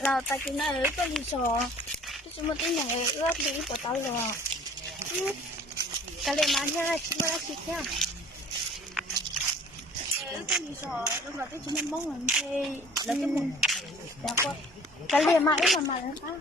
là tại cái này có lý do chúng một cái này ướp đi của tao rồi cái này mà nha chúng ta xịt nha cái lý do lúc mà chúng mình mong mình thì là cái mình đẹp quá cái này mà nó mà nó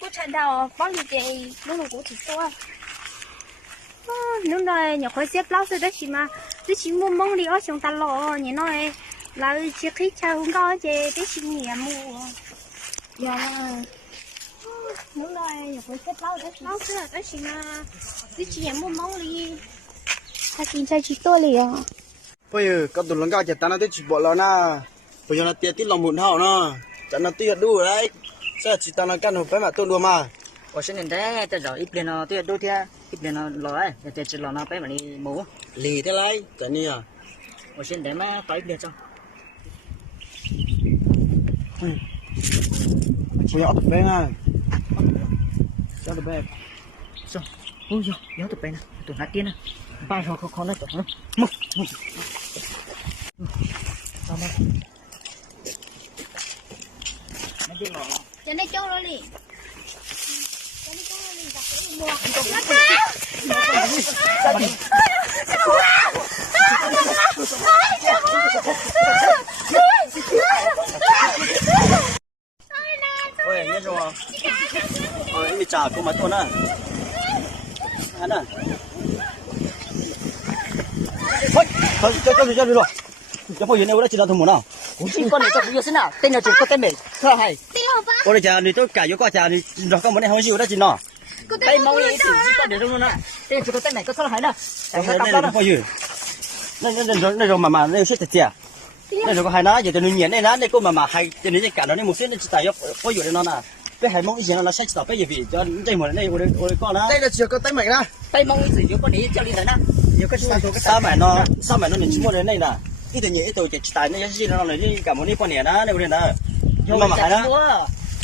cô chạy đào bao nhiêu chị lúc nào cũng chỉ to lúc này nhỏ khói xếp lâu rồi đó chị mà tôi chỉ mua mông đi ở trong ta lò nhỉ nói là chỉ khi cha không có chị cái xin nhẹ mua giờ lúc này nhỏ khói xếp lâu rồi đó chị mà tôi chỉ mua mông đi hay xin chạy chị tôi liền bây giờ có tụi nó cao chặt nó tới chỉ bỏ lò na bây giờ nó tiệt tí lòng bùn hậu nó chặt nó tiệt đủ đấy sao chỉ tao nó cắt một cái mà tôi đùa mà 我现在在这找一边呢，对多天一边呢老哎，在吃老那白嘛的毛。 lì thế lấy cái này à 我现在嘛到一边找。 bây giờ tụi bên à sao tụi bên 走，哦哟，要得白呢，都拿点呢，把手靠那走呢，木。好吗？那就老了。 cho nên cho nó liền ôi nhớ rồi đi trả cô mất con à anh à thôi cho đi rồi cho bây giờ nếu đã chỉ là thùng nào 我这个呢，这不就是那，等着就不等没，可还。 我来讲你都改有个讲你那个么的好些我đã chỉ nó 被毛也是几个的中呢，等这个等哪个可还呢？ 那不有那种妈那是姐那种还拿也就年那拿那个妈还就你赶到那某些那只大要我有的那呢被海梦以前那晒起到被也比叫这么那我讲了这个只有个带买啦 被毛也是有个你叫你人呢，有个三买呢你去摸的那呢一点一头就大那些是那那你干么你半年呢那个呢有妈还呢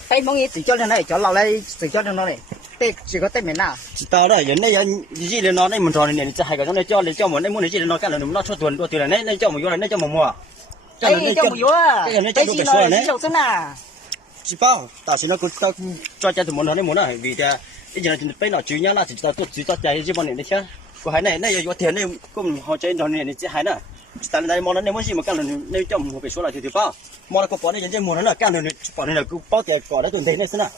被毛也只叫人来，叫老来只叫人来，被这个对面呐。 知道了人那人你这那那么着呢这还个那叫我那么这那干了那出多对了那叫么有了那叫么么 哎，叫有啊，被是那小生呐。 chỉ bao, ta chỉ nó cứ cho cha tụi mình nó muốn vì thế, bây giờ thì bây giờ chủ nhà là chỉ cho chạy chứ bọn này đấy chứ, có hai này có tiền này cũng họ chơi nó này chỉ hai nữa, ta này món này muốn gì mà cái này nếu cho mình phải số lại thì bao, món có bỏ này dân muốn nó cái này bỏ này là cứ bao tiền cỏ đấy tụi thế này xí nào,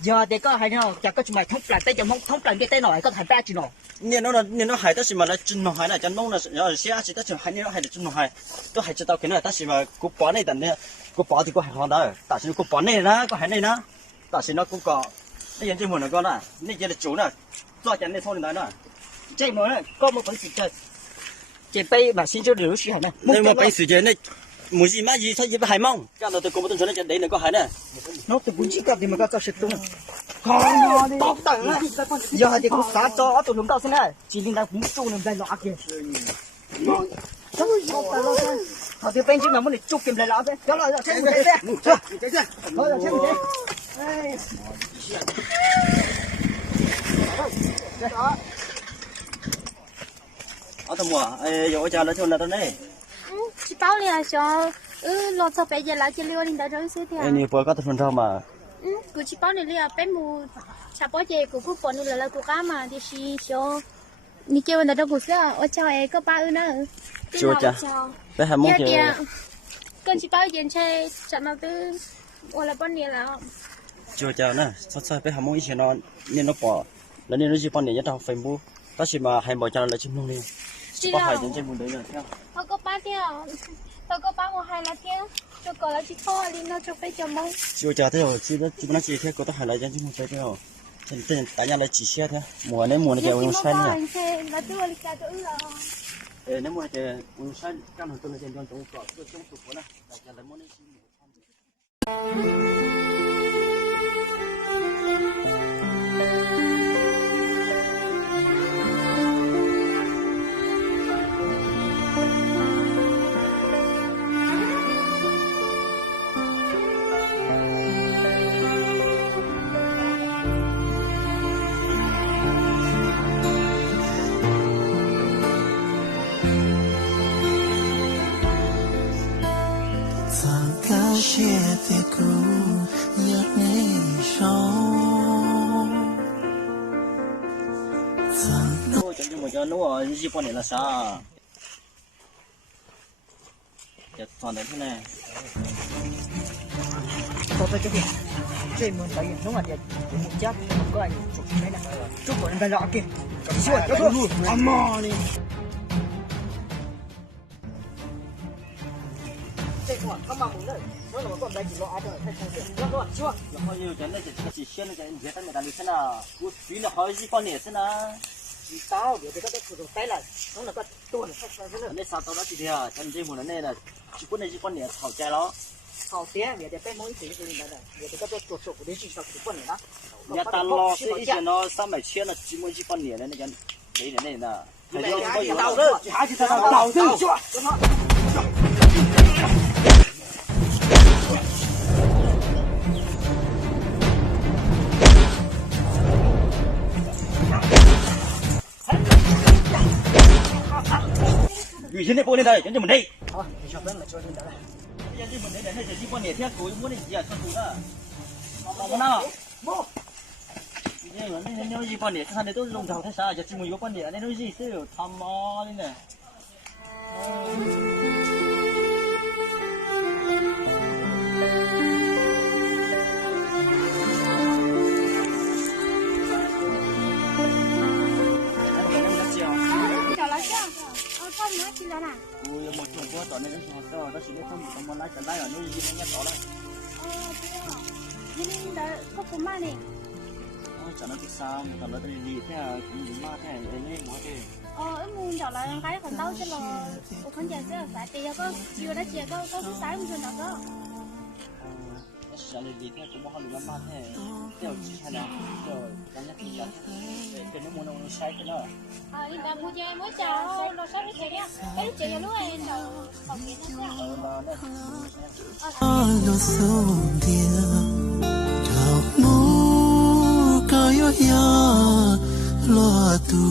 giờ thì có hai nhau, chắc có chúng mày thông plan tay chồng thông plan cái tay nổi có thành ba chỉ nổi. nên nó hai đó xí mà là chân nó hai là chân nông là xe chỉ đó chỉ hai nó hai là chân nó hai, tôi hai chỉ tao cái này ta xí mà cứ bỏ này tận này, cứ bỏ thì có hai con đó, ta xí cứ bỏ này nó có hai này nó, ta xí nó cũng có, cái dân muốn nó có nè, này giờ là chủ nè, cho chân này thôi này nè. Chạy mà có một phần sự chơi, chạy bay mà xin cho được sự hay nè. Nhưng mà bây giờ này, muốn gì mà gì thôi gì phải hay mong, cái nào tôi cũng muốn cho nó chân đấy nó có hay nè. Nó từ bốn chiếc cặp thì mà có sự tung. Còn tóc tặng á, giờ thì cũng xả cho tụi chúng tao thế này, chỉ linh đang cũng chung lên lọ kìa. Họ thì bên chứ mà muốn để chụp kiếm lại lọ thế, cho lại xem một cái thế. Thôi là xem một cái. Ở thằng mùa, giờ cha nó cho nó đây. chị bảo liền cho lo cho bé giờ lại cho liêu linh đã rồi xí thì Nhiều bữa có phần rau mà. cứ chị bảo liền bé mù chả bao giờ cũng còn nữa là cũng cá mà thì chị cho你叫人家都不是，我叫哎个包呢。Chưa cha. Bé hai món kia. Con chị bao tiền chơi chẳng nào tư, hoặc là bao nhiêu là. Chưa cha nè, sao bé hai món ý nó nên nó bỏ, là nên nó chỉ bao nhiêu nhất đâu phải mua, ta chỉ mà hai bỏ cha là chim luôn đi. Có hai đến trên vùng đấy nữa. Họ có ba theo, họ có ba một hai là theo, cho còn là chỉ thôi đi nó cho phải cho mông. Chưa cha thế rồi, chỉ nó chỉ theo có ta hai lại trên vùng đấy theo. Trên tại nhà là chỉ xe thôi, mùa này kêu uống xanh nè. Nếu mùa này uống xanh, căn hộ tôi là trên trong cỏ, trong tủ của nó, tại nhà là mùa này. 些的故也内伤。Ôi, chẳng cho nó gì bọn này là sao? Chặt toàn đấy thế này. Có phải cái gì? Cái muốn thấy nó mà để một chắc không có anh chụp mấy này. Chụp bọn em lọ kìa. Cầm xuôi cho tôi. Amo đi. Cái quả có mà muốn đấy. Nó là một con bé chỉ lọ thôi. Thay thay nó chưa. Là bao nhiêu cái này chỉ xuyên cái gì cái người ta đi thế nào? Cú phí là hỏi gì bọn này thế nào? Tao để cái thủ tục tay lại nó là cái tuần Nên sao tao đó thì à, chân dây một này là chỉ có này chỉ con này thảo trái đó. thảo té để cái mỗi thứ cái này để cái thủ tục của đến chỉ sau cái này đó. Nhà ta lo cái gì nó sao mà chia nó chỉ muốn chỉ con này này cái đấy này là. Thầy đâu có gì đâu đó, chỉ hai chỉ tao đầu thôi. Vì thế này bố lên đây, chân mình đây. Thôi, thì cho bên là cho lên đó này. Chân mình đây này chỉ con này theo cố muốn gì à, cho tụi đó. Mà nào? Bố. Nhưng mà nếu gì con này, thằng này tôi dùng thầu thế sao? Chỉ muốn có con này, nên nói gì chứ tham mò đi này. Con nói chỉ là nào? Ui, một chỗ có tỏ nên nó chỉ để không có món lá chả lá ở nơi gì nó tỏ đây. Nhưng đó có phụ ma này. Chả nó thì sao, mà nó thì gì thế à, cũng gì mà thế này nên mà thế. Em muốn cho là cái còn đâu chứ là con giờ sẽ phải tiền có chưa đã chia có thứ sáu không nào có. Chả là gì thế cũng không được lắm thế. Theo chỉ hay là rồi đáng nhắc thì cái nó muốn nó sai cái đó. Đi làm mua chơi mới chào nó sắp đi nhá. Cái lúc chơi lúc này nó còn gì nữa. Lo sâu dia, đào mù có yo ya lo tu.